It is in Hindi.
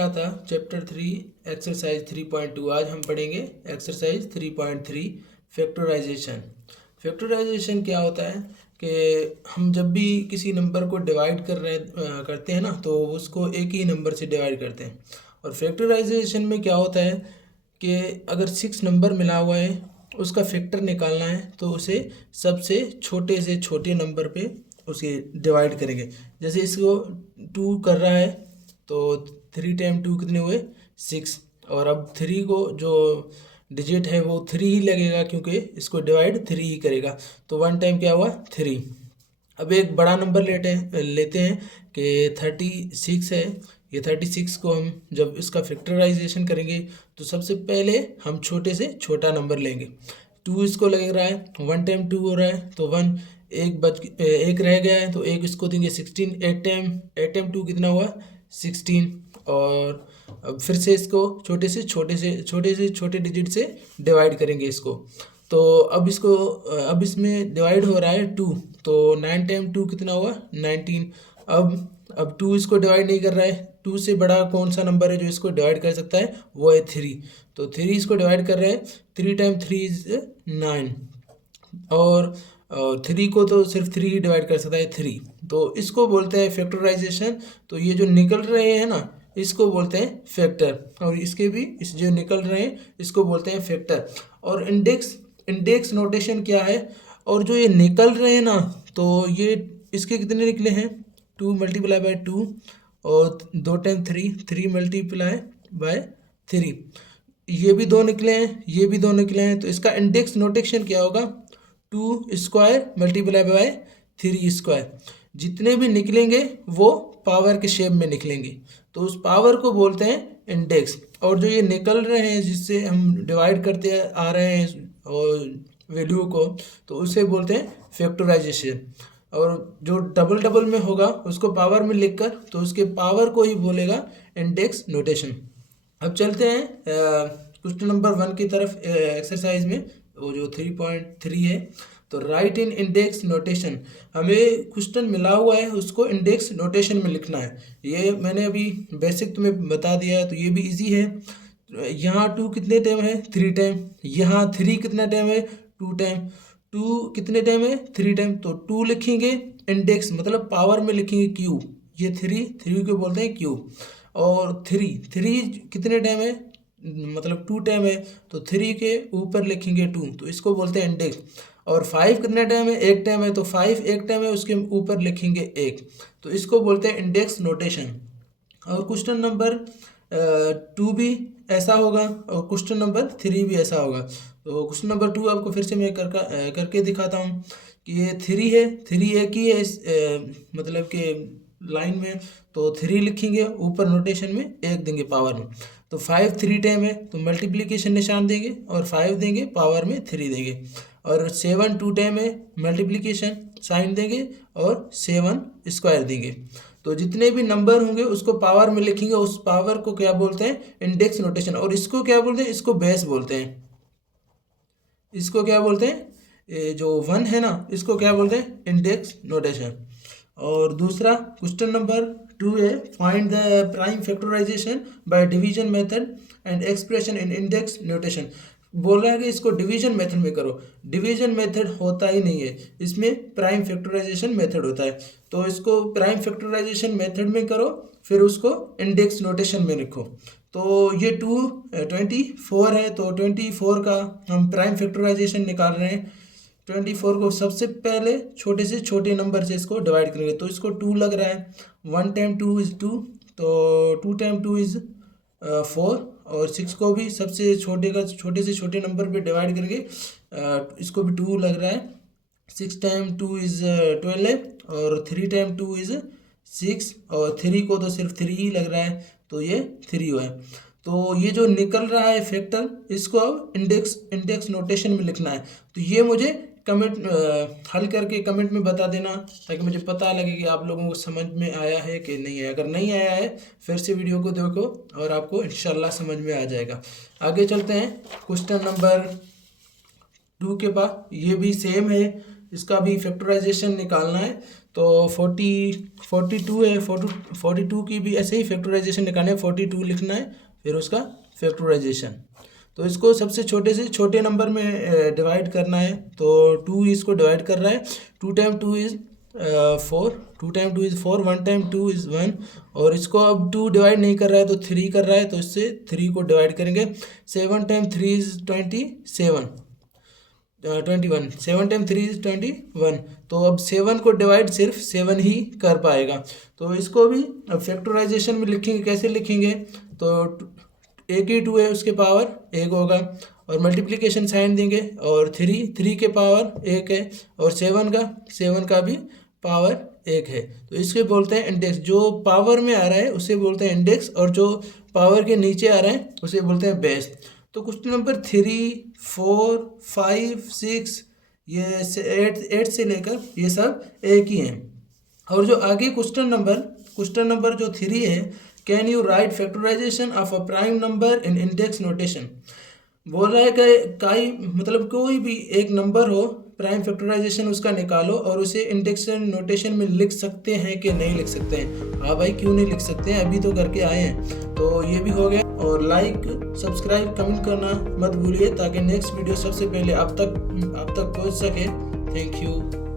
पढ़ा था चैप्टर 3 एक्सरसाइज 3.2। आज हम पढ़ेंगे एक्सरसाइज 3.3 फैक्टराइजेशन। फैक्टराइजेशन क्या होता है कि हम जब भी किसी नंबर को डिवाइड करते हैं ना, तो उसको एक ही नंबर से डिवाइड करते हैं। और फैक्टराइजेशन में क्या होता है कि अगर 6 नंबर मिला हुआ है, उसका फैक्टर निकालना है तो उसे सबसे छोटे से छोटे नंबर पे उसे डिवाइड करेंगे। जैसे इसको 2 कर रहा है तो 3 टाइम 2 कितने हुए 6। और अब 3 को जो डिजिट है वो 3 ही लगेगा, क्योंकि इसको डिवाइड 3 ही करेगा। तो 1 टाइम क्या हुआ 3। अब एक बड़ा नंबर लेते हैं कि 36 है। ये 36 को हम जब इसका फैक्टराइजेशन करेंगे तो सबसे पहले हम छोटे से छोटा नंबर लेंगे। 2 इसको लग रहा है, 1 टाइम 2 हो रहा है तो 1, एक रह गया है तो एक इसको देंगे 16। 8 टाइम 2 कितना हुआ 16। और अब फिर से इसको छोटे से छोटे डिजिट से डिवाइड करेंगे इसको। तो अब इसमें डिवाइड हो रहा है 2, तो 9 टाइम 2 कितना हुआ 19। अब 2 इसको डिवाइड नहीं कर रहा है। 2 से बड़ा कौन सा नंबर है जो इसको डिवाइड कर सकता है, वो है 3। तो 3 इसको डिवाइड कर रहा है। 3 टाइम 3 इज 9। और 3 को तो सिर्फ 3 ही डिवाइड कर सकता है 3। तो इसको बोलते हैं फैक्टराइजेशन। तो ये जो निकल रहे हैं ना, इसको बोलते हैं फैक्टर। और इसके भी इस जो निकल रहे हैं इसको बोलते हैं फैक्टर। और इंडेक्स नोटेशन क्या है, और जो ये निकल रहे हैं ना, तो ये इसके कितने निकले हैं 2 मल्टीप्लाई बाय 2 और 2 टाइम 3 मल्टीप्लाई बाय 3। ये भी 2 निकले हैं, ये भी 2 निकले हैं। तो इसका इंडेक्स नोटेशन क्या होगा 2 स्क्वायर मल्टीप्लाई बाय 3 स्क्वायर। जितने भी निकलेंगे वो पावर के शेप में निकलेंगे, तो उस पावर को बोलते हैं इंडेक्स। और जो ये निकल रहे हैं जिससे हम डिवाइड करते आ रहे हैं और वैल्यू को, तो उसे बोलते हैं फैक्टराइजेशन। और जो डबल डबल में होगा उसको पावर में लिखकर, तो उसके पावर को ही बोलेगा इंडेक्स नोटेशन। अब चलते हैं क्वेश्चन नंबर 1 की तरफ। एक्सरसाइज में वो जो 3.3 है, तो राइट इन इंडेक्स नोटेशन। हमें क्वेश्चन मिला हुआ है, उसको इंडेक्स नोटेशन में लिखना है। ये मैंने अभी बेसिक तुम्हें बता दिया है, तो ये भी इजी है। यहाँ 2 कितने टाइम है 3 टाइम। यहाँ 3 कितना टाइम है 2 टाइम। 2 कितने टाइम है 3 टाइम। तो 2 लिखेंगे इंडेक्स मतलब पावर में लिखेंगे क्यू। ये 3 को बोलते हैं क्यू। और 3 कितने टाइम है मतलब 2 टाइम है, तो 3 के ऊपर लिखेंगे 2, तो इसको बोलते हैं इंडेक्स। और 5 कितना टाइम है 1 टाइम है, तो 5 1 टाइम है, उसके ऊपर लिखेंगे 1, तो इसको बोलते हैं इंडेक्स नोटेशन। और क्वेश्चन नंबर 2 भी ऐसा होगा और क्वेश्चन नंबर 3 भी ऐसा होगा। तो क्वेश्चन नंबर 2 आपको फिर से मैं करके दिखाता हूँ कि ये 3 है। 3 एक ही है मतलब कि लाइन में, तो 3 लिखेंगे, ऊपर नोटेशन में 1 देंगे पावर में। तो 5 3 टाइम है तो मल्टीप्लिकेशन निशान देंगे और 5 देंगे, पावर में 3 देंगे। और 7 2 टाइम है, मल्टीप्लिकेशन साइन देंगे और 7 स्क्वायर देंगे। तो जितने भी नंबर होंगे उसको पावर में लिखेंगे, उस पावर को क्या बोलते हैं इंडेक्स नोटेशन। और इसको क्या बोलते हैं, इसको बेस बोलते हैं। इसको क्या बोलते हैं, ये जो 1 है ना, इसको क्या बोलते हैं इंडेक्स नोटेशन। और दूसरा क्वेश्चन नंबर 2 है, find the prime factorisation by division method and expression in index notation. बोल रहा है कि इसको डिवीजन मेथड में करो। डिवीजन मेथड होता ही नहीं है, इसमें प्राइम फैक्टराइजेशन मेथड होता है। तो इसको प्राइम फैक्टराइजेशन मेथड में करो, फिर उसको इंडेक्स नोटेशन में लिखो। तो ये 24 है, तो 24 का हम प्राइम फैक्टराइजेशन निकाल रहे हैं। 24 को सबसे पहले छोटे से छोटे नंबर से इसको डिवाइड करेंगे। तो इसको 2 लग रहा है, 1 टाइम 2 इज़ 2, तो 2 टाइम 2 इज़ 4। और 6 को भी सबसे छोटे से छोटे नंबर पे डिवाइड करके इसको भी 2 लग रहा है। 6 टाइम 2 इज़ 12 और 3 टाइम 2 इज़ 6। और 3 को तो सिर्फ 3 ही लग रहा है, तो ये 3 हुआ है। तो ये जो निकल रहा है फैक्टर, इसको अब इंडेक्स नोटेशन में लिखना है। तो ये मुझे कमेंट हल करके कमेंट में बता देना, ताकि मुझे पता लगे कि आप लोगों को समझ में आया है कि नहीं है। अगर नहीं आया है फिर से वीडियो को देखो और आपको इंशाल्लाह समझ में आ जाएगा। आगे चलते हैं क्वेश्चन नंबर 2 के पास। ये भी सेम है, इसका भी फैक्टराइजेशन निकालना है। तो 42 है, 42 की भी ऐसे ही फैक्टराइजेशन निकालना है, 42 लिखना है, फिर उसका फैक्टराइजेशन। तो इसको सबसे छोटे से छोटे नंबर में डिवाइड करना है। तो 2 इसको डिवाइड कर रहा है, 2 time 2 is 4, 2 time 2 is 4, 1 time 2 is 1। और इसको अब 2 डिवाइड नहीं कर रहा है तो 3 कर रहा है, तो इससे 3 को डिवाइड करेंगे। 7 टाइम 3 इज़ 27, 21, 7 टाइम 3 इज़ 21। तो अब 7 को डिवाइड सिर्फ 7 ही कर पाएगा। तो इसको भी अब फैक्टराइजेशन में लिखेंगे, कैसे लिखेंगे? तो एक ही 2 है, उसके पावर 1 होगा, और मल्टीप्लिकेशन साइन देंगे, और 3 के पावर 1 है, और 7 का भी पावर 1 है। तो इसके बोलते हैं इंडेक्स। जो पावर में आ रहा है उसे बोलते हैं इंडेक्स, और जो पावर के नीचे आ रहा है उसे बोलते हैं बेस। तो क्वेश्चन नंबर 3, 4, 5, 6, ये 8 से लेकर ये सब एक ही हैं। और जो आगे क्वेश्चन नंबर जो 3 है, can you write factorisation of a prime number in index notation. बोल रहा है कि मतलब कोई भी एक नंबर हो, प्राइम फैक्टराइजेशन उसका निकालो और उसे इंडेक्स नोटेशन में लिख सकते हैं कि नहीं लिख सकते हैं। हाँ भाई, क्यों नहीं लिख सकते हैं, अभी तो करके आए हैं। तो ये भी हो गया। और लाइक, सब्सक्राइब, कमेंट करना मत भूलिए, ताकि नेक्स्ट वीडियो सबसे पहले आप तक पहुंच सके। Thank you.